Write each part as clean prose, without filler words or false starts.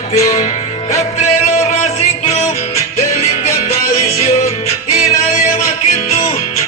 campeón. Entre los Racing Club de limpia tradición y nadie más que tú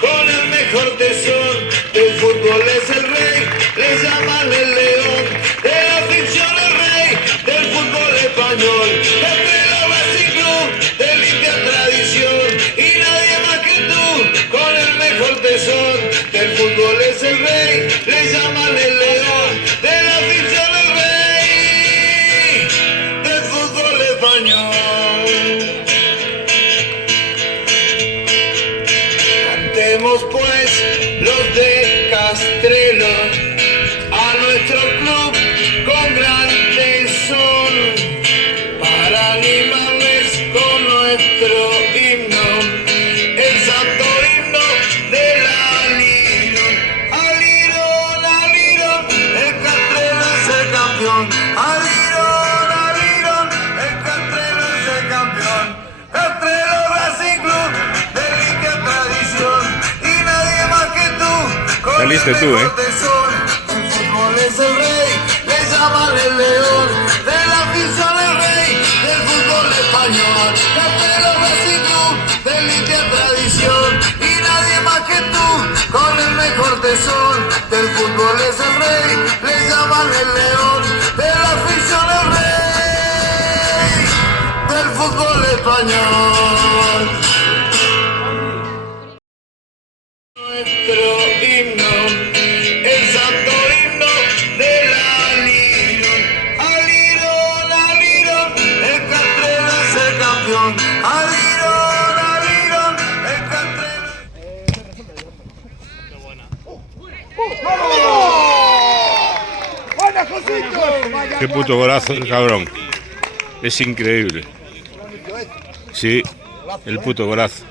con el mejor tesón. Del fútbol es el rey, le llaman el león. De la ficción el rey, del fútbol español. Entre los Racing Club de limpia tradición y nadie más que tú con el mejor tesón. Del fútbol es el rey, le llaman el león. De la ficción el rey, del fútbol español. Cantemos pues los de Castrelo a nuestro club con gran tesón para animarles con nuestro himno, el santo himno del Alirón. Alirón, Alirón, el Castrelo es el campeón. Alirón, Alirón, el Castrelo es el campeón. Castrelo Racing Club de limpia tradición y nadie más que tú con Saliste el tú, mejor tesón. El fútbol es el rey, le llaman el león. De la afición el rey, del fútbol español. Castrelo Racing Club de limpia tradición y nadie más que tú con el mejor tesón. Del fútbol es el rey, le llaman el león. De la afición el rey, del fútbol español. Nuestro himno, el santo himno del Alirón. Alirón, Alirón, el Castrelo es el campeón. Alirón, Alirón, el Castrelo. Qué puto golazo el cabrón. Es increíble. Sí, el puto golazo.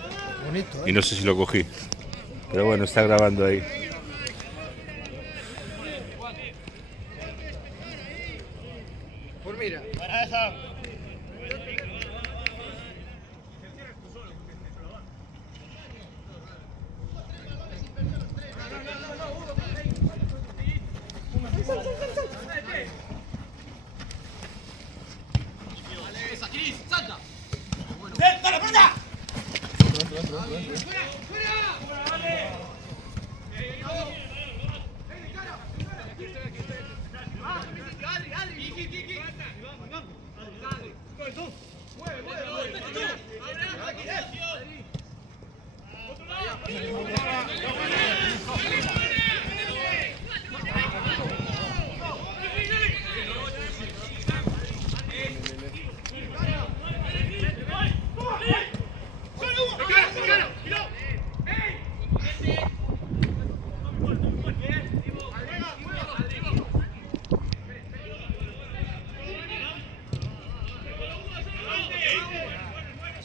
Y no sé si lo cogí. Pero bueno, está grabando ahí. Pues mira.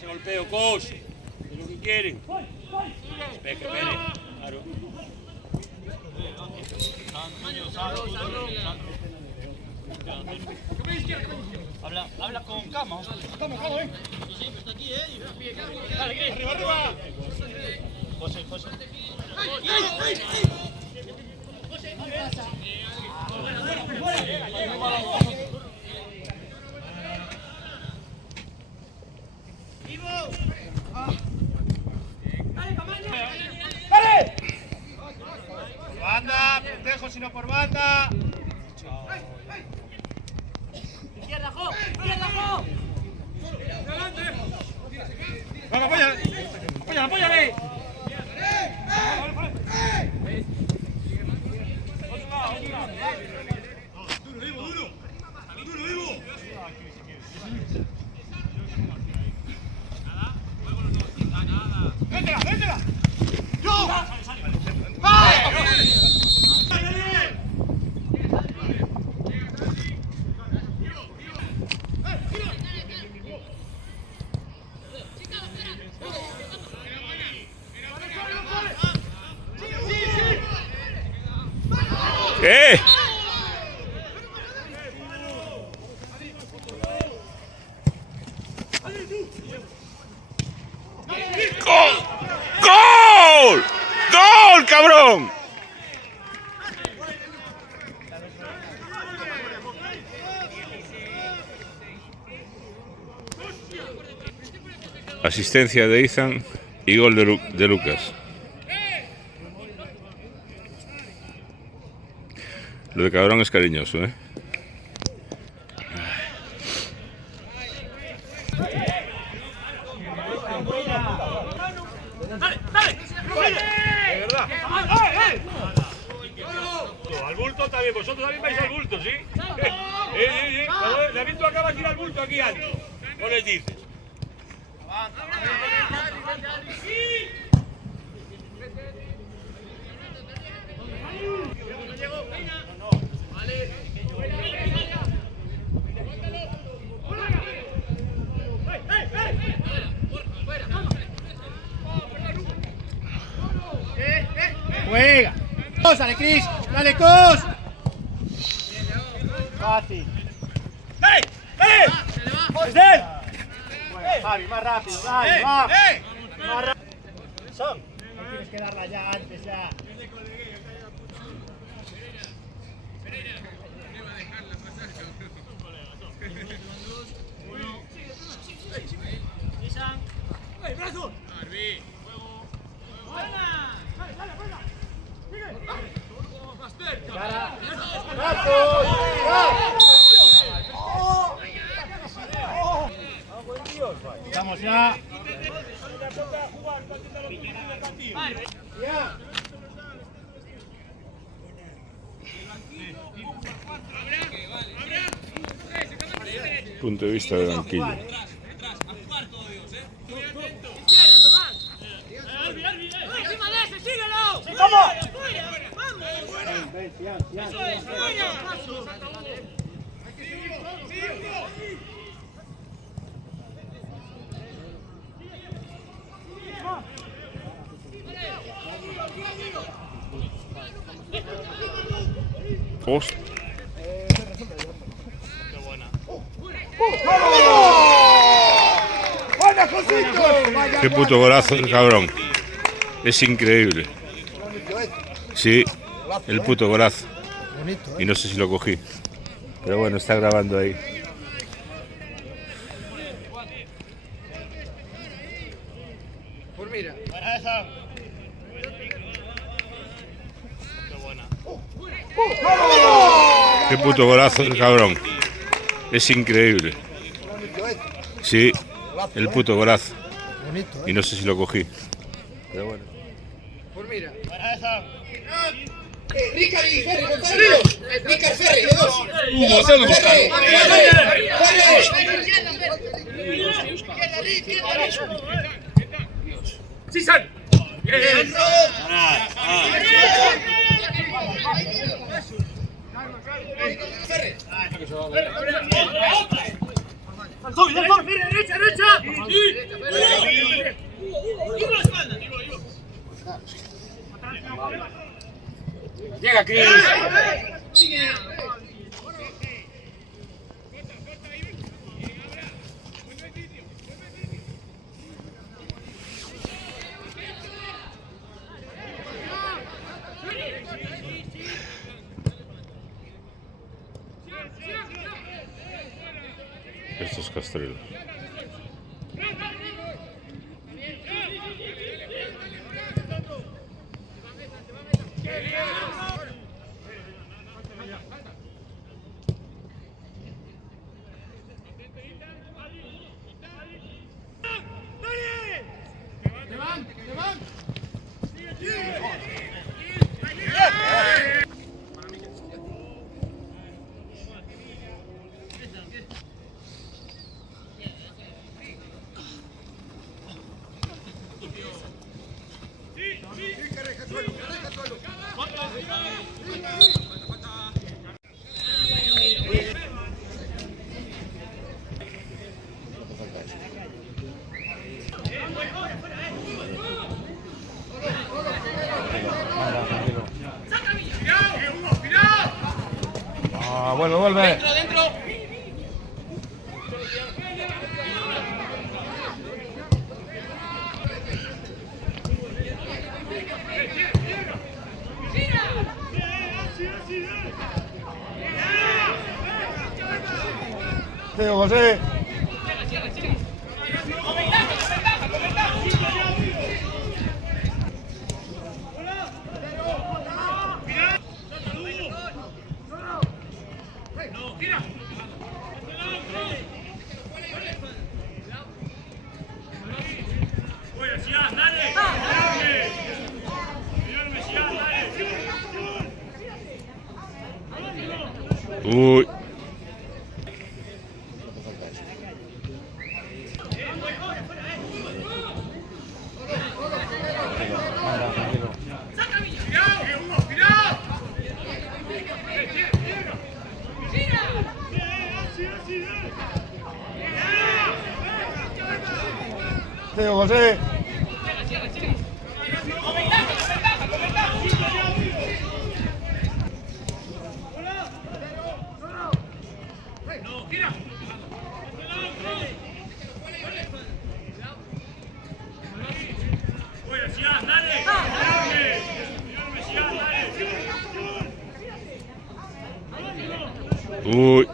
Golpeo, coach, es lo que quieren. Espera, claro. Habla con Cama. Vamos, está aquí, Dale, arriba. José. ¡Dale! Por banda, pendejo, sino por banda. Izquierda, Jo. Venga, apóyale. Duro. Véntela. ¡Yo! ¡Gol, cabrón! Asistencia de Izan y gol de Lucas. Lo de Cabrón es cariñoso, ¿eh? Al bulto también, vosotros también vais al bulto, ¿sí? David, tú acabas de ir al bulto aquí antes. No les dices. Juega. Dale, Cris. Dale, Cos. Fácil. ¡Ey! ¡Ey! ¡Es él! Javi, más rápido. Dale, va. Más rápido. Son. Tienes que darla ya antes, ya. Vamos ya. Punto de vista de banquillo. Hostia. Qué puto golazo el cabrón. Es increíble. Sí, el puto golazo. Y no sé si lo cogí. Pero bueno, está grabando ahí. Pues mira. Qué puto golazo el cabrón. Es increíble. Sí, el puto golazo. Y no sé si lo cogí. Pero bueno. Pues mira. Ricard y Ferri, contrarios. Ricard, Ferri, los dos. ¡Sí, San! ¡Bien! Ferri. ¡Derecha, derecha! Llega Cris. Estos castreros. Vuelve. José. Uy. José. Uy.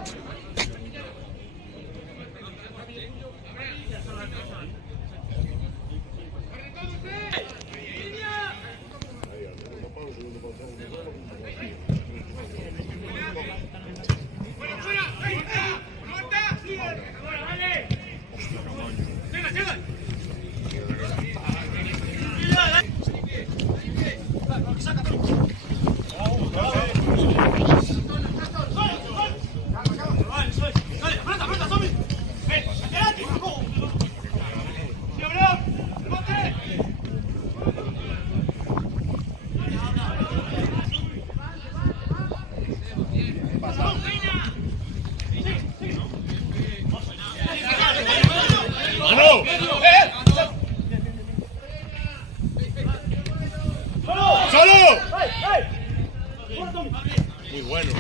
Muy bueno.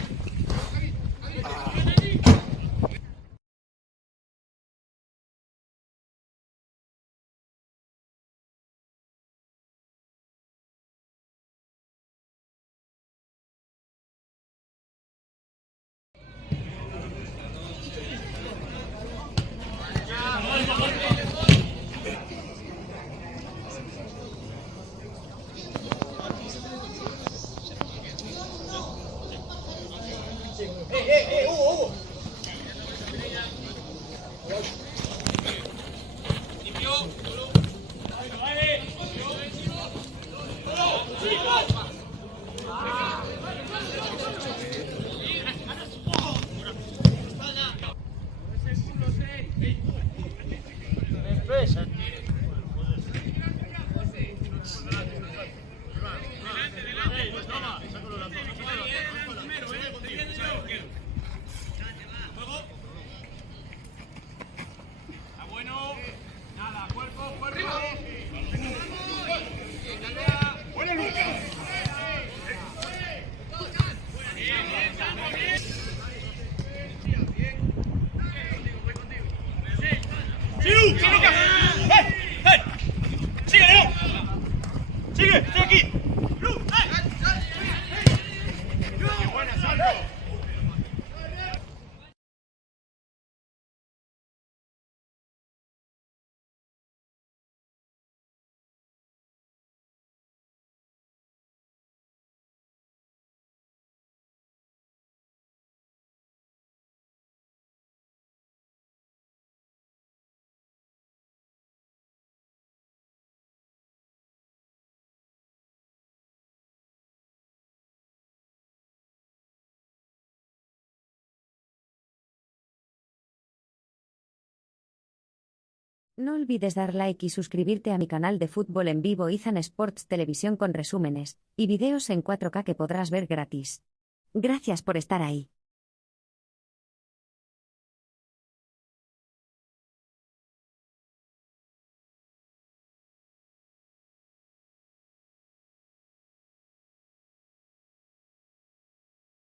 Hugo. ¡Sigue! ¡Estoy aquí! No olvides dar like y suscribirte a mi canal de fútbol en vivo Izan Sports Televisión con resúmenes y videos en 4K que podrás ver gratis. Gracias por estar ahí.